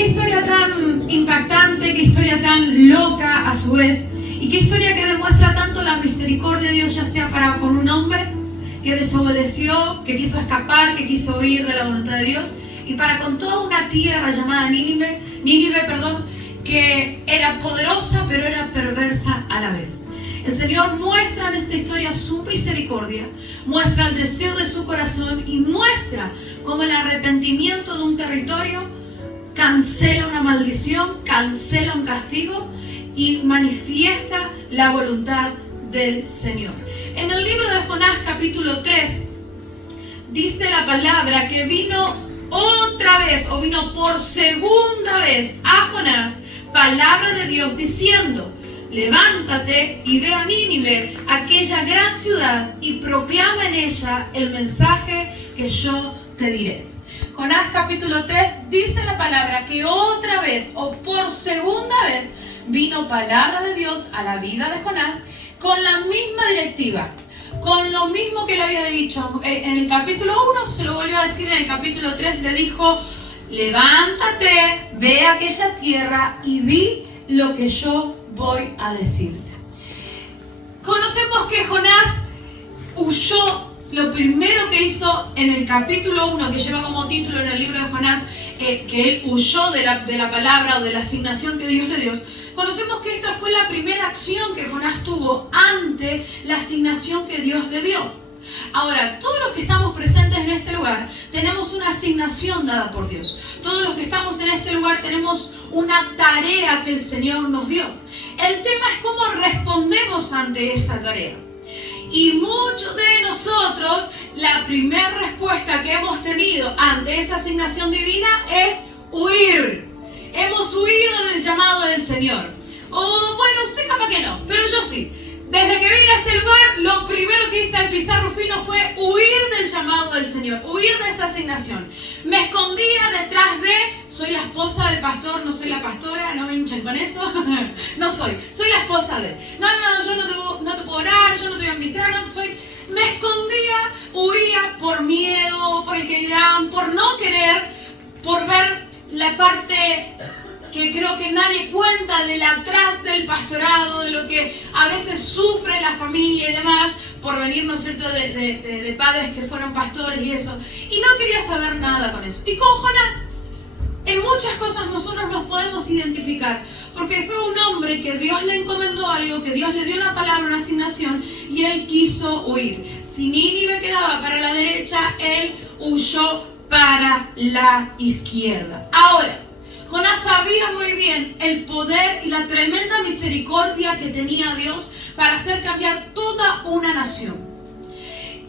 Qué historia tan impactante, qué historia tan loca a su vez, y qué historia que demuestra tanto la misericordia de Dios, ya sea para con un hombre que desobedeció, que quiso escapar, que quiso huir de la voluntad de Dios, y para con toda una tierra llamada Nínive, que era poderosa pero era perversa a la vez. El Señor muestra en esta historia su misericordia, muestra el deseo de su corazón y muestra cómo el arrepentimiento de un territorio cancela una maldición, cancela un castigo y manifiesta la voluntad del Señor. En el libro de Jonás capítulo 3 dice la palabra que vino otra vez, o vino por segunda vez a Jonás palabra de Dios diciendo: levántate y ve a Nínive, aquella gran ciudad, y proclama en ella el mensaje que yo te diré. Jonás capítulo 3 dice la palabra que otra vez, o por segunda vez, vino palabra de Dios a la vida de Jonás con la misma directiva, con lo mismo que le había dicho en el capítulo 1, se lo volvió a decir en el capítulo 3, le dijo: levántate, ve a aquella tierra y di lo que yo voy a decirte. Conocemos que Jonás huyó. Lo primero que hizo en el capítulo 1, que lleva como título en el libro de Jonás, que él huyó de la palabra o de la asignación que Dios le dio. Conocemos que esta fue la primera acción que Jonás tuvo ante la asignación que Dios le dio. Ahora, todos los que estamos presentes en este lugar tenemos una asignación dada por Dios. Todos los que estamos en este lugar tenemos una tarea que el Señor nos dio. El tema es cómo respondemos ante esa tarea. Y muchos de nosotros, la primera respuesta que hemos tenido ante esa asignación divina es huir. Hemos huido del llamado del Señor. O bueno, usted capaz que no, pero yo sí. Desde que vine a este lugar, lo primero que hice al pisar Rufino fue huir del llamado del Señor, huir de esa asignación. Me escondía detrás de: soy la esposa del pastor, no soy la pastora, no me hinchen con eso. No soy la esposa de. No, yo no te puedo orar, yo no te voy a administrar, no soy. Me escondía, huía por miedo, por el que dirán, por no querer, por ver la parte que creo que nadie cuenta del atrás del pastorado, de lo que a veces sufre la familia y demás, por venir, ¿no es cierto?, de padres que fueron pastores y eso. Y no quería saber nada con eso. Y con Jonás, en muchas cosas nosotros nos podemos identificar, porque fue un hombre que Dios le encomendó algo, que Dios le dio una palabra, una asignación, y él quiso huir. Si Nínive quedaba para la derecha, él huyó para la izquierda. Ahora, Jonás sabía muy bien el poder y la tremenda misericordia que tenía Dios para hacer cambiar toda una nación.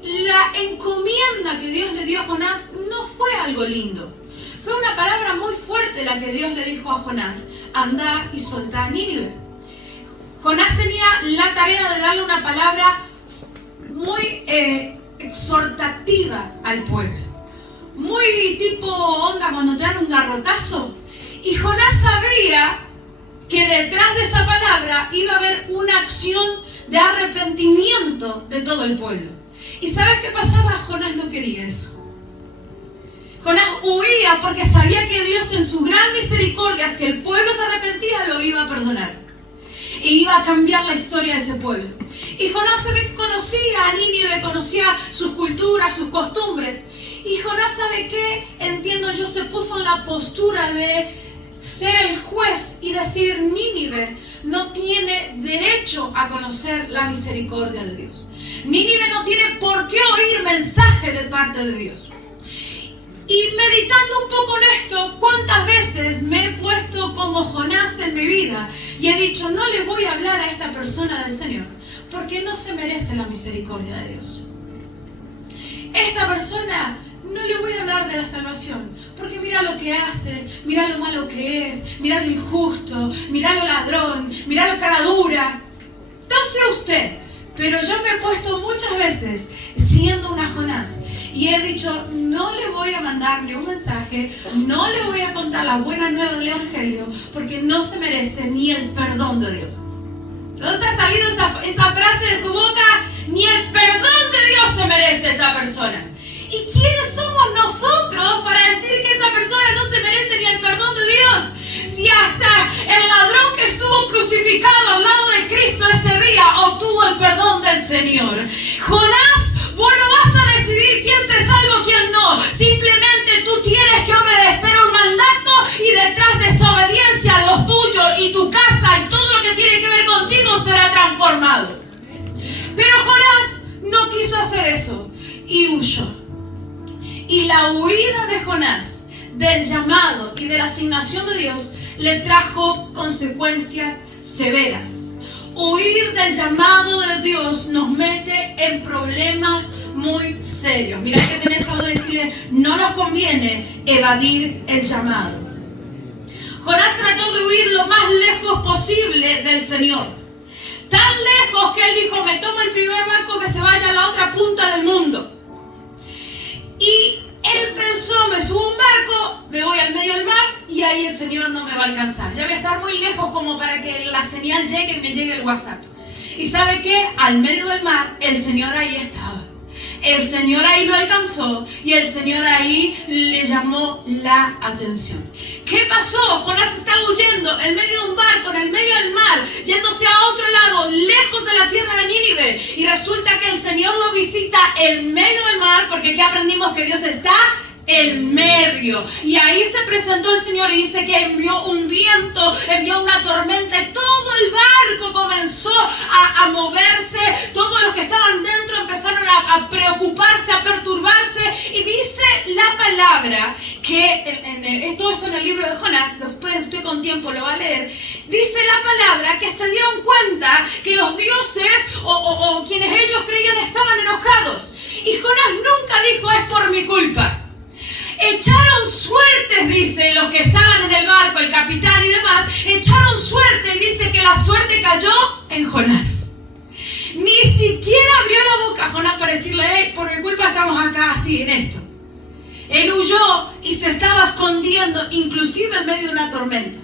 La encomienda que Dios le dio a Jonás no fue algo lindo. Fue una palabra muy fuerte la que Dios le dijo a Jonás: anda y soltá a Nínive. Jonás tenía la tarea de darle una palabra muy exhortativa al pueblo. Muy tipo onda cuando te dan un garrotazo. Y Jonás sabía que detrás de esa palabra iba a haber una acción de arrepentimiento de todo el pueblo. ¿Y sabes qué pasaba? Jonás no quería eso. Jonás huía porque sabía que Dios, en su gran misericordia, si el pueblo se arrepentía, lo iba a perdonar. E iba a cambiar la historia de ese pueblo. Y Jonás conocía a Nínive, conocía sus culturas, sus costumbres. Y Jonás, ¿sabe qué? Entiendo yo, se puso en la postura de ser el juez y decir: Nínive no tiene derecho a conocer la misericordia de Dios. Nínive no tiene por qué oír mensaje de parte de Dios. Y meditando un poco en esto, ¿cuántas veces me he puesto como Jonás en mi vida y he dicho: no le voy a hablar a esta persona del Señor porque no se merece la misericordia de Dios? Esta persona no le voy a hablar de la salvación porque mira lo que hace, mira lo malo que es, mira lo injusto, mira lo ladrón, mira lo cara dura. No sé usted, pero yo me he puesto muchas veces siendo una Jonás y he dicho: no le voy a mandar ni un mensaje, no le voy a contar la buena nueva del Evangelio porque no se merece ni el perdón de Dios. ¿No se ha salido esa frase de su boca? Ni el perdón de Dios se merece esta persona. ¿Y quiénes somos nosotros para decir que esa persona no se merece ni el perdón de Dios? Señor. Jonás, vos no vas a decidir quién se salva, quién no. Simplemente tú tienes que obedecer un mandato y detrás de esa obediencia los tuyos y tu casa y todo lo que tiene que ver contigo será transformado. Pero Jonás no quiso hacer eso y huyó. Y la huida de Jonás del llamado y de la asignación de Dios le trajo consecuencias severas. Huir del llamado de Dios nos mete en problemas muy serios. Mira que tenés algo de decir, no nos conviene evadir el llamado. Jonás trató de huir lo más lejos posible del Señor. Tan lejos que él dijo, me tomo el primer barco que se vaya a la otra punta del mundo. Y él pensó, me subo a un barco, me voy al medio del mar y ahí el Señor no me va a alcanzar. Ya voy a estar muy lejos como para que la señal llegue y me llegue el WhatsApp. ¿Y sabe qué? Al medio del mar, el Señor ahí estaba. El Señor ahí lo alcanzó y el Señor ahí le llamó la atención. ¿Qué pasó? Jonás estaba huyendo en medio de un barco, en el medio del mar, yéndose a otro lado, lejos de la tierra de Nínive. Y resulta que el Señor lo visita en medio del mar, porque ¿qué aprendimos? Que Dios está en medio. Y ahí se presentó el Señor y dice que envió un viento, envió una tormenta y todo el barco comenzó a moverse. Todos los que estaban dentro empezaron a preocuparse, a perturbarse. Y dice la palabra que, todo esto en el libro de Jonás, después usted con tiempo lo va a leer, dice la palabra que se dieron cuenta que los dioses o quienes ellos creían estaban enojados. Y Jonás nunca dijo, es por mi culpa. Echaron suertes, dice, los que estaban en el barco, el capitán y demás, echaron suerte y dice que la suerte cayó en Jonás. Ni siquiera abrió la boca Jonás para decirle, hey, por mi culpa estamos acá así en esto. Él huyó y se estaba escondiendo, inclusive en medio de una tormenta.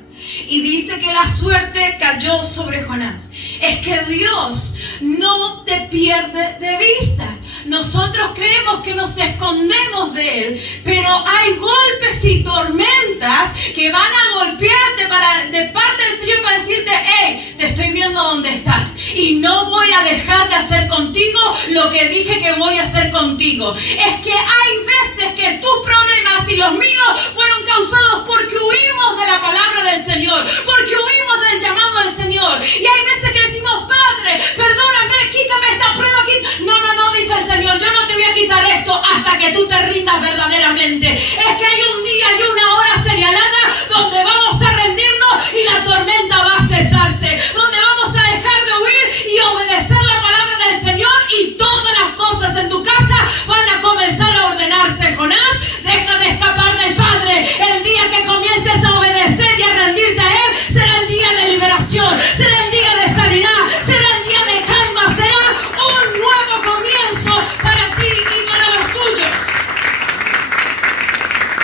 Y dice que la suerte cayó sobre Jonás. Es que Dios no te pierde de vista. Nosotros creemos que nos escondemos de Él, pero hay golpes y tormentas que van a golpearte de parte del Señor para decirte, hey, te estoy viendo donde estás y no voy a dejar de hacer contigo lo que dije que voy a hacer contigo. Es que hay veces que tus problemas y los míos fueron causados porque huimos de la palabra del Señor, porque huimos del llamado del Señor. Y hay veces que decimos, Padre, perdóname, quítame esta prueba. No, dice el Señor, yo no te voy a quitar esto hasta que tú te rindas verdaderamente. Es que hay un día y una hora señalada donde vamos a rendirnos y la tormenta va a cesarse, donde vamos a dejar de huir y obedecer la palabra del Señor y todas las cosas en tu casa van a comenzar a ordenarse. Jonás, deja de escapar del Padre. El día que comiences a obedecer y a rendirte a Él será el día de liberación, será el día de sanidad, será el día de calma, será un nuevo comienzo para ti y para los tuyos.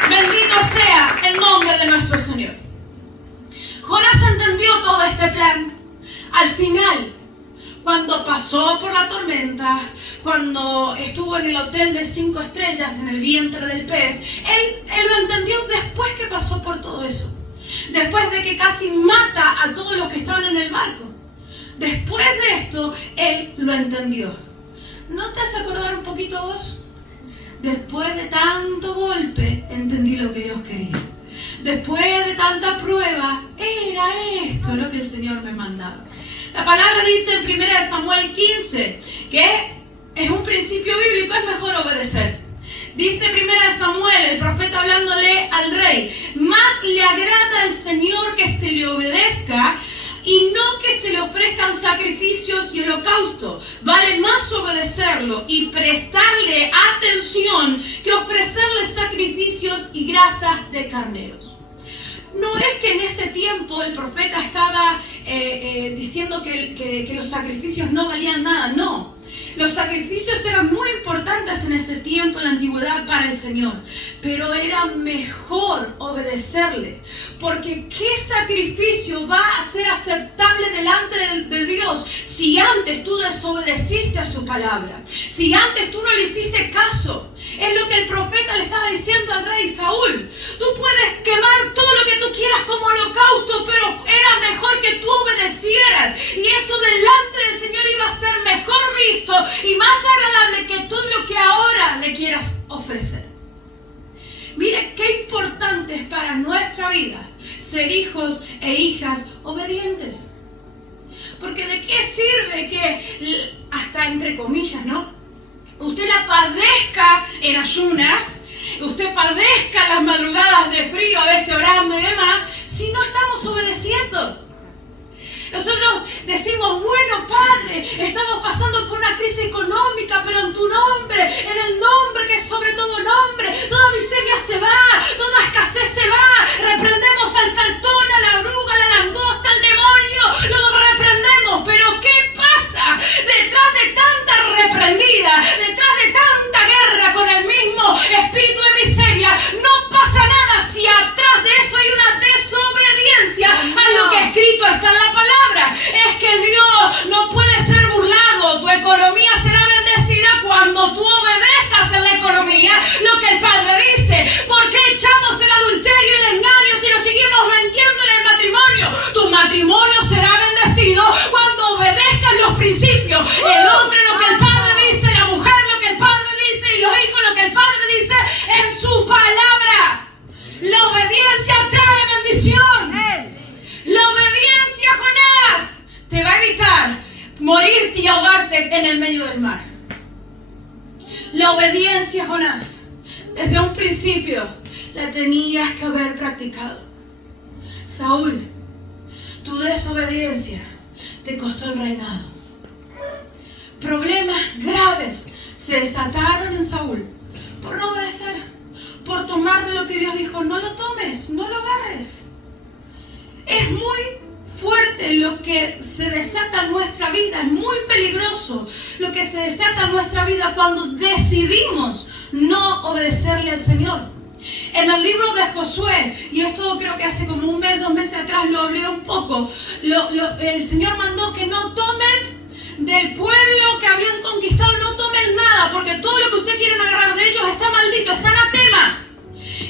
Bendito sea el nombre de nuestro Señor. Jonás entendió todo este plan. Al final, cuando pasó por la tormenta, cuando estuvo en el hotel de 5 estrellas en el vientre del pez, él lo entendió después que pasó por todo eso. Después de que casi mata a todos los que estaban en el barco. Después de esto, él lo entendió. ¿No te has acordado un poquito vos? Después de tanto golpe, entendí lo que Dios quería. Después de tanta prueba, era esto lo que el Señor me mandaba. La palabra dice en 1 Samuel 15 que es un principio bíblico, es mejor obedecer. Dice 1 Samuel, el profeta hablándole al rey, más le agrada al Señor que se le obedezca y no que se le ofrezcan sacrificios y holocausto. Vale más obedecerlo y prestarle atención que ofrecerle sacrificios y grasas de carneros. No es que en ese tiempo el profeta estaba diciendo que los sacrificios no valían nada, no. Los sacrificios eran muy importantes en ese tiempo, en la antigüedad, para el Señor. Pero era mejor obedecerle. Porque ¿qué sacrificio va a ser aceptable delante de Dios si antes tú desobedeciste a su palabra? Si antes tú no le hiciste caso. Es lo que el profeta le estaba diciendo al rey Saúl. Tú puedes quemar todo lo que tú quieras como holocausto, pero era mejor que tú obedecieras. Y eso delante del Señor iba a ser mejor visto vida ser hijos e hijas obedientes. Porque ¿de qué sirve que, hasta entre comillas, ¿no?, usted la padezca en ayunas, usted padezca las madrugadas de frío, a veces orando y demás, si no estamos obedeciendo? Nosotros decimos, bueno, Padre, estamos pasando por una crisis económica, pero en tu nombre, en el nombre que es sobre todo nombre, toda miseria se va, toda escasez se va. Reprendemos al saltón, a la oruga, a la langosta, al demonio, lo reprendemos. Pero ¿qué pasa? Detrás de tanta reprendida, detrás de tanta guerra con el mismo espíritu de miseria, no pasa nada si atrás de eso hay una desobediencia a lo que escrito está en la palabra. Es que Dios no puede ser burlado. Tu economía será bendecida cuando tú obedezcas en la economía lo que el Padre dice. ¿Por qué echamos el adulterio y el engaño si nos seguimos mintiendo en el matrimonio? Tu matrimonio será bendecido cuando obedezcas los principios. El hombre lo que el Padre dice, la mujer lo que el Padre dice y los hijos lo que el Padre dice en su palabra. La obediencia trae bendición. La obediencia, Jonás, te va a evitar morirte y ahogarte en el medio del mar. La obediencia, Jonás, desde un principio la tenías que haber practicado. Saúl, tu desobediencia te costó el reinado. Problemas graves se desataron en Saúl por no obedecer, por tomar de lo que Dios dijo. No lo tomes, no lo agarres. Es muy fuerte lo que se desata en nuestra vida, es muy peligroso lo que se desata en nuestra vida cuando decidimos no obedecerle al Señor. En el libro de Josué, y esto creo que hace como un mes, 2 meses atrás lo hablé un poco, el Señor mandó que no tomen del pueblo que habían conquistado, no tomen nada, porque todo lo que ustedes quieren agarrar de ellos está maldito, es anatema.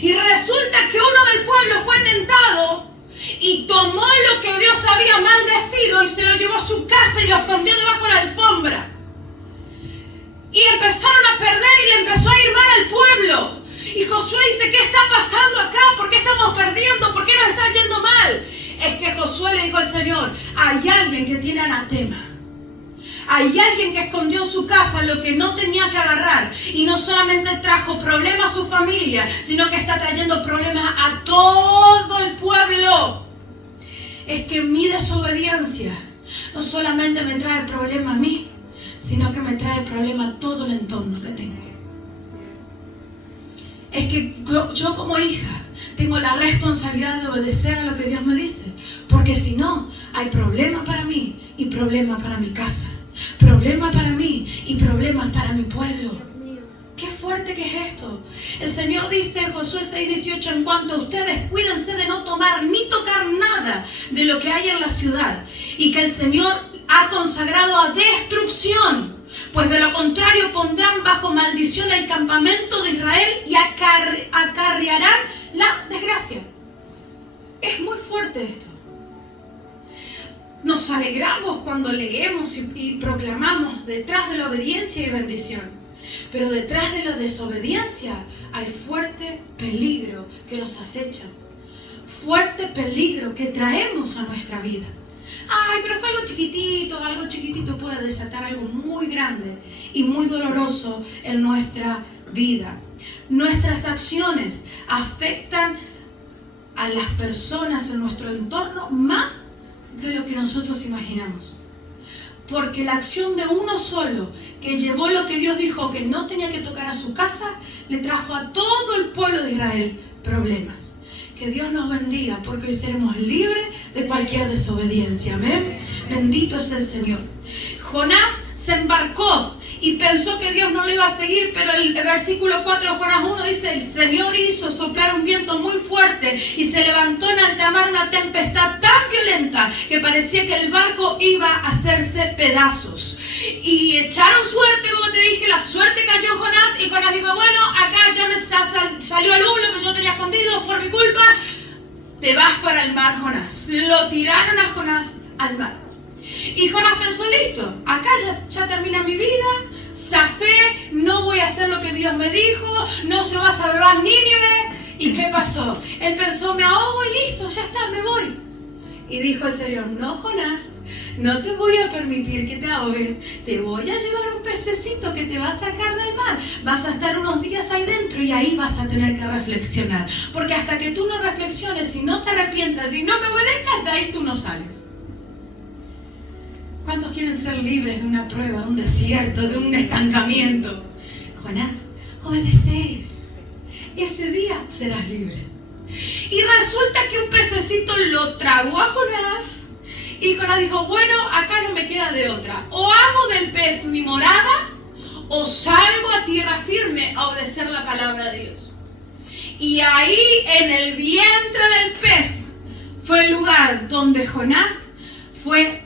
Y resulta que uno del pueblo fue tentado y tomó lo que Dios había maldecido y se lo llevó a su casa y lo escondió debajo de la alfombra. Y empezaron a perder y le empezó a ir mal al pueblo. Y Josué dice, ¿qué está pasando acá? ¿Por qué estamos perdiendo? ¿Por qué nos está yendo mal? Es que Josué le dijo al Señor, hay alguien que tiene anatema. Hay alguien que escondió en su casa lo que no tenía que agarrar. Y no solamente trajo problemas a su familia, sino que está trayendo problemas a todo el pueblo. Es que mi desobediencia no solamente me trae problemas a mí, sino que me trae problemas a todo el entorno que tengo. Es que yo como hija tengo la responsabilidad de obedecer a lo que Dios me dice. Porque si no, hay problemas para mí y problemas para mi casa. Problemas para mí y problemas para mi pueblo. Qué fuerte que es esto. El Señor dice en Josué 6:18, en cuanto a ustedes, cuídense de no tomar ni tocar nada de lo que hay en la ciudad, y que el Señor ha consagrado a destrucción, pues de lo contrario pondrán bajo maldición el campamento de Israel y acarrearán la desgracia. Es muy fuerte esto. Nos alegramos cuando leemos y proclamamos detrás de la obediencia y bendición. Pero detrás de la desobediencia hay fuerte peligro que nos acecha. Fuerte peligro que traemos a nuestra vida. Ay, pero fue algo chiquitito puede desatar algo muy grande y muy doloroso en nuestra vida. Nuestras acciones afectan a las personas en nuestro entorno más de lo que nosotros imaginamos. Porque la acción de uno solo, que llevó lo que Dios dijo que no tenía que tocar a su casa, le trajo a todo el pueblo de Israel problemas. Que Dios nos bendiga, porque hoy seremos libres de cualquier desobediencia. Amén. Bendito es el Señor. Jonás se embarcó y pensó que Dios no lo iba a seguir, pero el versículo 4 de Jonás 1 dice, el Señor hizo soplar un viento muy fuerte y se levantó en alta mar una tempestad tan violenta que parecía que el barco iba a hacerse pedazos. Y echaron suerte, como te dije, la suerte cayó en Jonás, y Jonás dijo, bueno, acá ya me salió a luz lo que yo tenía escondido por mi culpa, te vas para el mar, Jonás. Lo tiraron a Jonás al mar. Y Jonás pensó, listo, acá ya termina mi vida, zafé, no voy a hacer lo que Dios me dijo, no se va a salvar Nínive. ¿Y qué pasó? Él pensó, me ahogo y listo, ya está, me voy. Y dijo el Señor, no, Jonás, no te voy a permitir que te ahogues. Te voy a llevar un pececito que te va a sacar del mar. Vas a estar unos días ahí dentro y ahí vas a tener que reflexionar. Porque hasta que tú no reflexiones y no te arrepientas y no me obedezcas, de ahí tú no sales. ¿Cuántos quieren ser libres de una prueba, de un desierto, de un estancamiento? Jonás, obedecer. Ese día serás libre. Y resulta que un pececito lo tragó a Jonás. Y Jonás dijo, bueno, acá no me queda de otra. O hago del pez mi morada, o salgo a tierra firme a obedecer la palabra de Dios. Y ahí en el vientre del pez fue el lugar donde Jonás fue,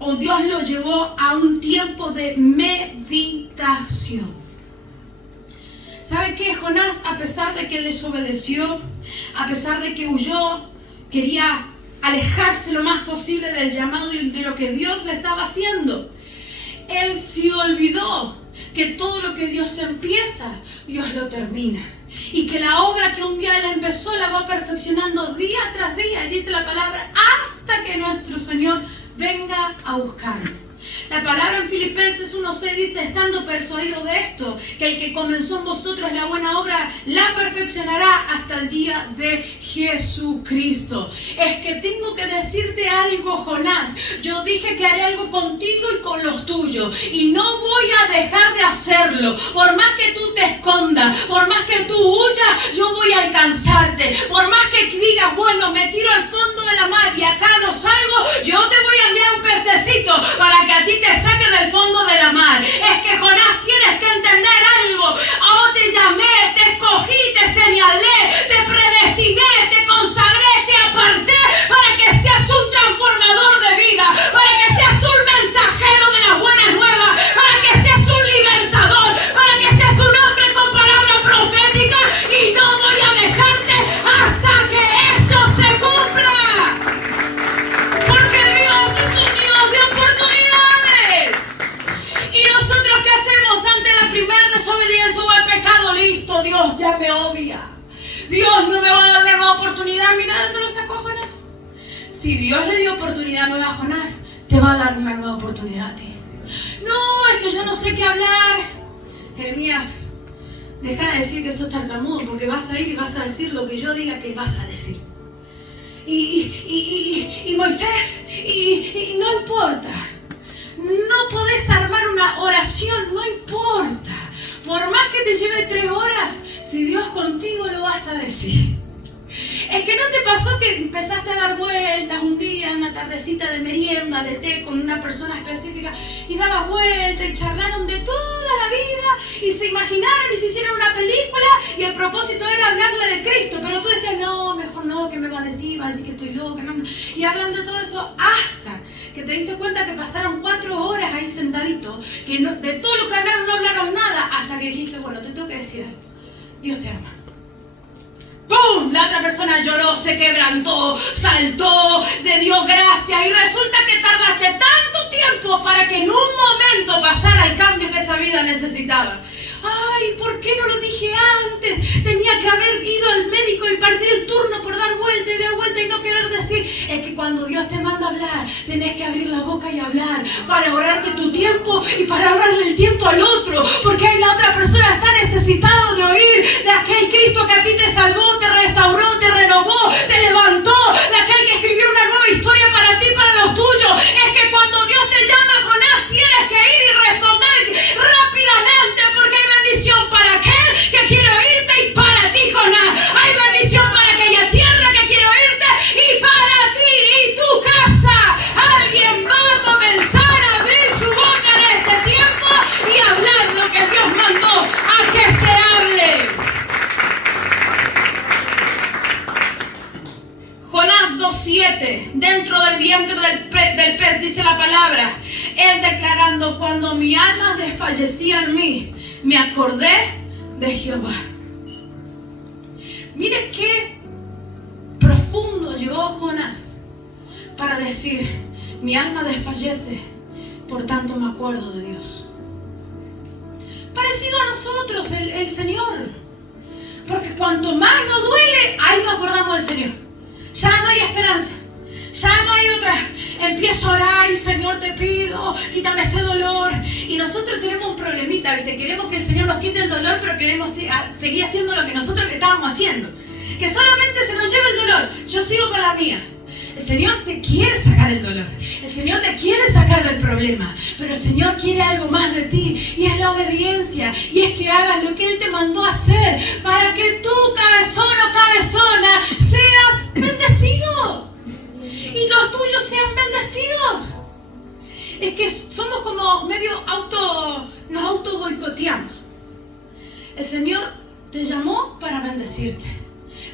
o Dios lo llevó a un tiempo de meditación. ¿Sabe qué? Jonás, a pesar de que desobedeció, a pesar de que huyó, quería alejarse lo más posible del llamado y de lo que Dios le estaba haciendo. Él se olvidó que todo lo que Dios empieza, Dios lo termina. Y que la obra que un día Él empezó, la va perfeccionando día tras día. Y dice la palabra, hasta que nuestro Señor venga a buscarlo. La palabra en Filipenses 1:6 dice, estando persuadido de esto, que el que comenzó en vosotros la buena obra, la perfeccionará hasta el día de Jesucristo. Es que tengo que decirte algo, Jonás. Yo dije que haré algo contigo y con los tuyos. Y no voy a dejar de hacerlo. Por más que tú te escondas, por más que tú huyas, yo voy a alcanzarte. Por más que digas, bueno, me tiro al fondo de la mar y acá no salgo, yo te voy a enviar un pececito para que a ti te saque del fondo de la mar. Es que Jonás, tienes que entender algo. Oh, te llamé, te escogí, te señalé, te predestiné, te consagré, te aparté para que seas un transformador de vida, para que seas un mensajero de las buenas nuevas, para que seas un libertador, para que seas un hombre con palabra profética, y no voy a dejarte hasta que eso se cumpla. Porque Dios es un Dios de oportunidades. ¿Y nosotros qué hacemos ante la primera desobediencia o el pecado? Listo, Dios ya me obvia. Dios no me va a dar una nueva oportunidad. Mira dónde lo sacó a Jonás. Si Dios le dio oportunidad nueva a Jonás, te va a dar una nueva oportunidad a ti. No, es que yo no sé qué hablar. Jeremías, deja de decir que sos tartamudo, porque vas a ir y vas a decir lo que yo diga que vas a decir. Y Moisés, y no importa. No podés armar una oración, no importa. Por más que te lleve 3 horas, si Dios contigo lo vas a decir. Es que no te pasó que empezaste a dar vueltas un día, una tardecita de merienda, de té con una persona específica, y dabas vueltas y charlaron de toda la vida y se imaginaron y se hicieron una película y el propósito era hablarle de Cristo, pero tú decías, no, mejor no, ¿qué me va a decir? Va a decir que estoy loca, no. Y hablando de todo eso hasta que te diste cuenta que pasaron 4 horas ahí sentadito, que no, de todo lo que hablaron no hablaron nada, hasta que dijiste, bueno, te tengo que decir algo. Dios te ama. ¡Pum! La otra persona lloró, se quebrantó, saltó, le dio gracias y resulta que tardaste tanto tiempo para que en un momento pasara el cambio que esa vida necesitaba. Ay, ¿por qué no lo dije antes? Tenía que haber ido al médico y perdí el turno por dar vuelta y no querer decir. Es que cuando Dios te manda a hablar, tenés que abrir la boca y hablar para ahorrarte tu tiempo y para ahorrarle el tiempo al otro. Porque ahí la otra persona está necesitada de oír de aquel Cristo que a ti te salvó, te restauró, te renovó, te levantó, de aquel que escribió una nueva historia para ti, para los tuyos. Es que cuando Dios te llama, Jonás, tienes que ir y responder rápidamente, porque hay bendición para aquel que quiere oírte y para ti, Jonás. Hay bendición para aquella tierra que quiere oírte y para ti y tu casa. Alguien va a comenzar a abrir su boca en este tiempo y hablar lo que Dios mandó a que se hable. Jonás 2:7, dentro del vientre del pez dice la palabra, él declarando, cuando mi alma desfallecía en mí, me acordé de Jehová. Mire qué profundo llegó Jonás para decir, mi alma desfallece, por tanto me acuerdo de Dios. Parecido a nosotros, el Señor. Porque cuanto más nos duele, ahí nos acordamos del Señor. Ya no hay esperanza. Ya no hay otra. Empiezo a orar y Señor te pido, quítame este dolor. Y nosotros tenemos un problemita, ¿viste? Queremos que el Señor nos quite el dolor, pero queremos seguir haciendo lo que nosotros le estábamos haciendo. Que solamente se nos lleve el dolor. Yo sigo con la mía. El Señor te quiere sacar el dolor. El Señor te quiere sacar del problema. Pero el Señor quiere algo más de ti. Y es la obediencia. Y es que hagas lo que Él te mandó a hacer. Para que tú, cabezón o cabezona, seas bendecido. Y los tuyos sean bendecidos. Es que somos como medio nos auto boicoteamos. El Señor te llamó para bendecirte.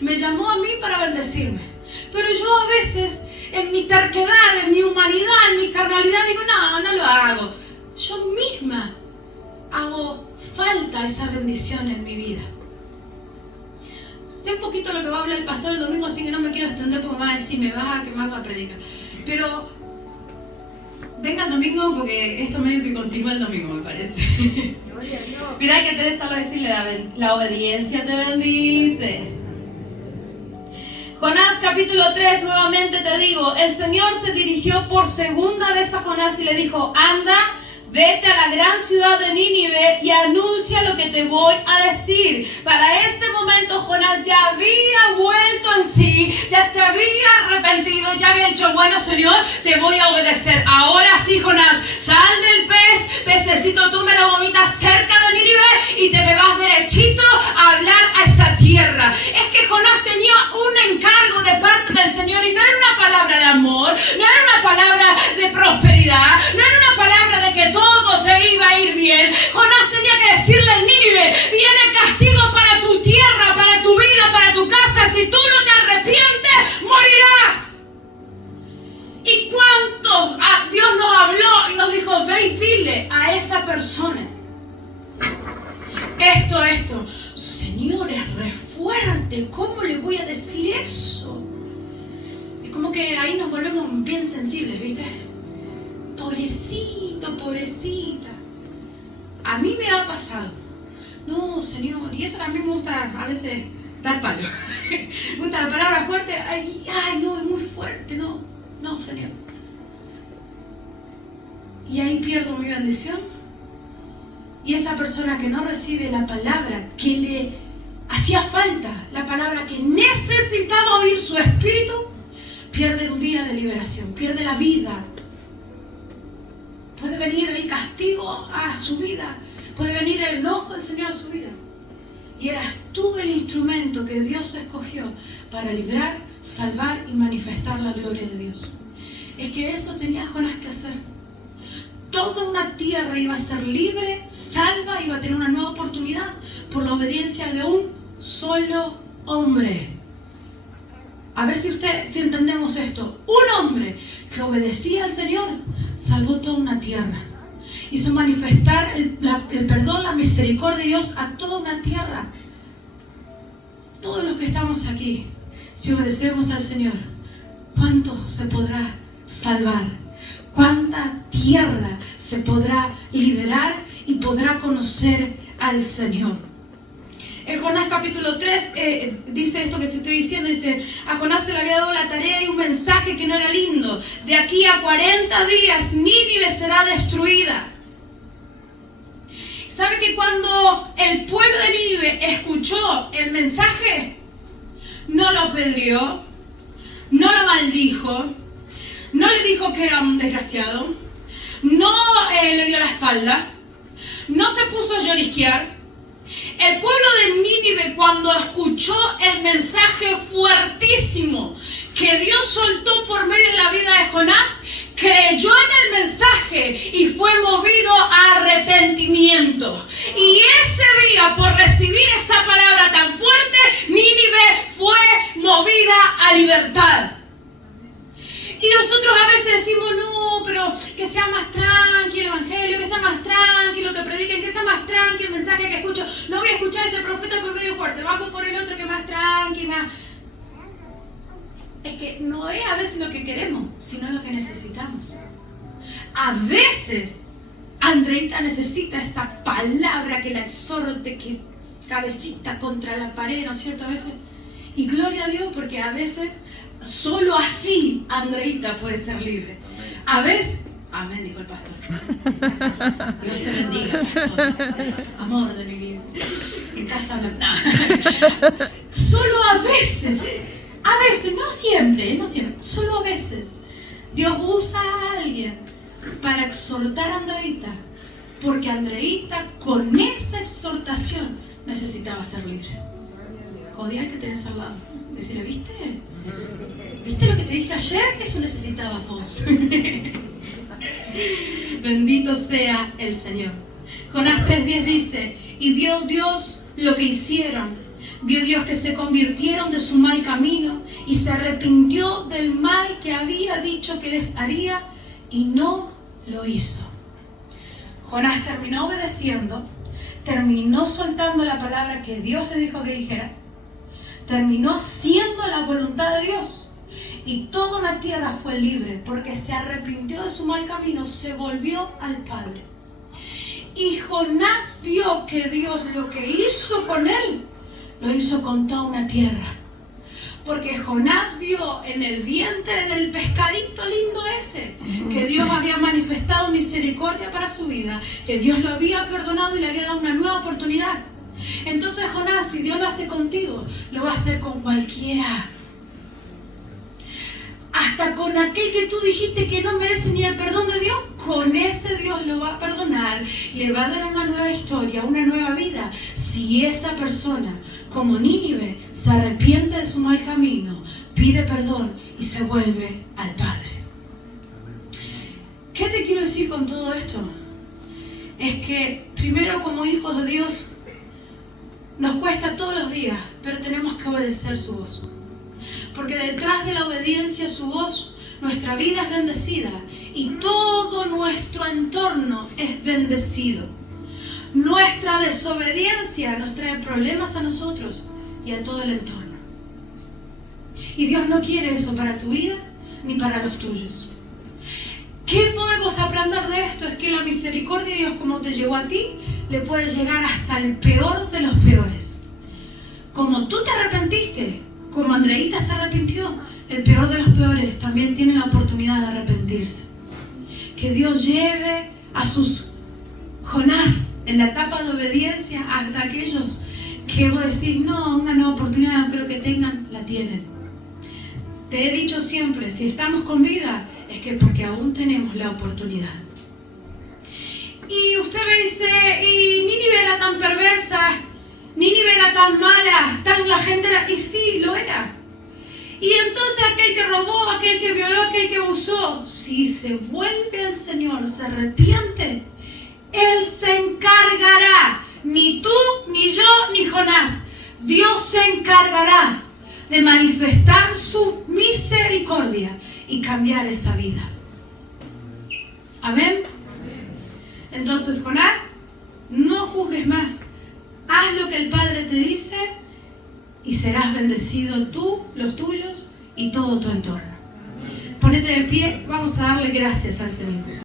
Me llamó a mí para bendecirme. Pero yo a veces, en mi terquedad, en mi humanidad, en mi carnalidad, digo, no lo hago. Yo misma hago falta esa bendición en mi vida. Sé un poquito lo que va a hablar el pastor el domingo, así que no me quiero extender porque me va a decir, me vas a quemar la predica. Pero venga el domingo porque esto medio que continúa el domingo, me parece. Mira que Teresa lo decirle, la obediencia te bendice. Jonás capítulo 3, nuevamente te digo, el Señor se dirigió por segunda vez a Jonás y le dijo, anda, vete a la gran ciudad de Nínive y anuncia lo que te voy a decir. Para este momento Jonás ya había vuelto en sí, ya se había arrepentido, ya había dicho, bueno Señor, te voy a obedecer. Ahora sí, Jonás, sal del pececito, tú me lo vomitas cerca de Nínive y te me vas derechito a hablar a esa tierra. Es que Jonás tenía un encargo de parte del Señor y no era una palabra de amor, no era una palabra de prosperidad, no era una palabra de que todo te iba a ir bien. Jonás tenía que decirle a Nínive, viene castigo para tu tierra, para tu vida, para tu casa. Si tú no te arrepientes, morirás. ¿Y cuánto Dios nos habló y nos dijo, ve y dile a esa persona esto? Señor, es re fuerte, ¿cómo le voy a decir eso? Es como que ahí nos volvemos bien sensibles, ¿viste? Pobrecito, pobrecita. A mí me ha pasado. No, Señor, y eso también me gusta a veces dar palo. Me gusta la palabra fuerte. Ay, no, es muy fuerte, no, Señor. Y ahí pierdo mi bendición. Y esa persona que no recibe la palabra que le hacía falta, la palabra que necesitaba oír su espíritu, pierde un día de liberación, pierde la vida. Puede venir el castigo a su vida, puede venir el enojo del Señor a su vida. Y eras tú el instrumento que Dios escogió para librar, salvar y manifestar la gloria de Dios. Es que eso tenía Jonás que hacer. Toda una tierra iba a ser libre, salva, iba a tener una nueva oportunidad por la obediencia de un solo hombre. A ver si entendemos esto. Un hombre que obedecía al Señor salvó toda una tierra. Hizo manifestar el perdón, la misericordia de Dios a toda una tierra. Todos los que estamos aquí, si obedecemos al Señor, ¿cuánto se podrá salvar? ¿Cuánta tierra se podrá liberar y podrá conocer al Señor? En Jonás capítulo 3 dice esto que te estoy diciendo, dice, a Jonás se le había dado la tarea y un mensaje que no era lindo. De aquí a 40 días Nínive será destruida. ¿Sabe que cuando el pueblo de Nínive escuchó el mensaje, no lo apedreó, no lo maldijo, no le dijo que era un desgraciado, no le dio la espalda, no se puso a llorisquear? El pueblo de Nínive, cuando escuchó el mensaje fuertísimo que Dios soltó por medio de la vida de Jonás, creyó en el mensaje y fue movido a arrepentimiento. Y ese día, por recibir esa palabra tan fuerte, Nínive fue movida a libertad. Y nosotros a veces decimos, no, pero que sea más tranquilo el evangelio, que sea más tranquilo que prediquen, que sea más tranquilo el mensaje que escucho. No voy a escuchar a este profeta porque es medio fuerte, vamos por el otro que es más tranquilo, más... Es que no es a veces lo que queremos, sino lo que necesitamos. A veces Andreita necesita esa palabra que la exhorte, que cabecita contra la pared, ¿no es cierto? A veces. Y gloria a Dios, porque a veces solo así Andreita puede ser libre. A veces, amén, dijo el pastor. Dios te bendiga, pastor. Amor de mi vida. En casa hablan. No. Solo a veces, no siempre, solo a veces, Dios usa a alguien para exhortar a Andreita, porque Andreita con esa exhortación necesitaba ser libre. Odia al que tenés al lado. Decirle, ¿viste? ¿Viste lo que te dije ayer? Eso necesitabas vos. Bendito sea el Señor. Jonás 3:10 dice, y vio Dios lo que hicieron. Vio Dios que se convirtieron de su mal camino y se arrepintió del mal que había dicho que les haría y no lo hizo. Jonás terminó obedeciendo, terminó soltando la palabra que Dios le dijo que dijera, terminó haciendo la voluntad de Dios y toda la tierra fue libre porque se arrepintió de su mal camino, se volvió al Padre. Y Jonás vio que Dios lo que hizo con él, lo hizo con toda una tierra. Porque Jonás vio en el vientre del pescadito lindo ese que Dios había manifestado misericordia para su vida, que Dios lo había perdonado y le había dado una nueva oportunidad. Entonces Jonás, si Dios lo hace contigo, lo va a hacer con cualquiera. Hasta con aquel que tú dijiste que no merece ni el perdón de Dios, con ese Dios lo va a perdonar, le va a dar una nueva historia, una nueva vida. Si esa persona, como Nínive, se arrepiente de su mal camino, pide perdón y se vuelve al Padre. ¿Qué te quiero decir con todo esto? Es que primero, como hijos de Dios, nos cuesta todos los días, pero tenemos que obedecer su voz. Porque detrás de la obediencia a su voz, nuestra vida es bendecida y todo nuestro entorno es bendecido. Nuestra desobediencia nos trae problemas a nosotros y a todo el entorno. Y Dios no quiere eso para tu vida ni para los tuyos. ¿Qué podemos aprender de esto? Es que la misericordia de Dios, como te llegó a ti, le puede llegar hasta el peor de los peores. Como tú te arrepentiste, como Andreita se arrepintió, el peor de los peores también tiene la oportunidad de arrepentirse. Que Dios lleve a sus Jonás en la etapa de obediencia hasta aquellos que vos decís, no, una nueva oportunidad no creo que tengan, la tienen. Te he dicho siempre, si estamos con vida, es que porque aún tenemos la oportunidad. Y usted me dice, y Nínive era tan perversa, Nínive era tan mala, la gente era... Y sí, lo era. Y entonces aquel que robó, aquel que violó, aquel que abusó, si se vuelve al Señor, se arrepiente, Él se encargará. Ni tú, ni yo, ni Jonás. Dios se encargará de manifestar su misericordia y cambiar esa vida. ¿Amén? Entonces, Jonás, no juzgues más. Haz lo que el Padre te dice y serás bendecido tú, los tuyos y todo tu entorno. Ponete de pie, vamos a darle gracias al Señor.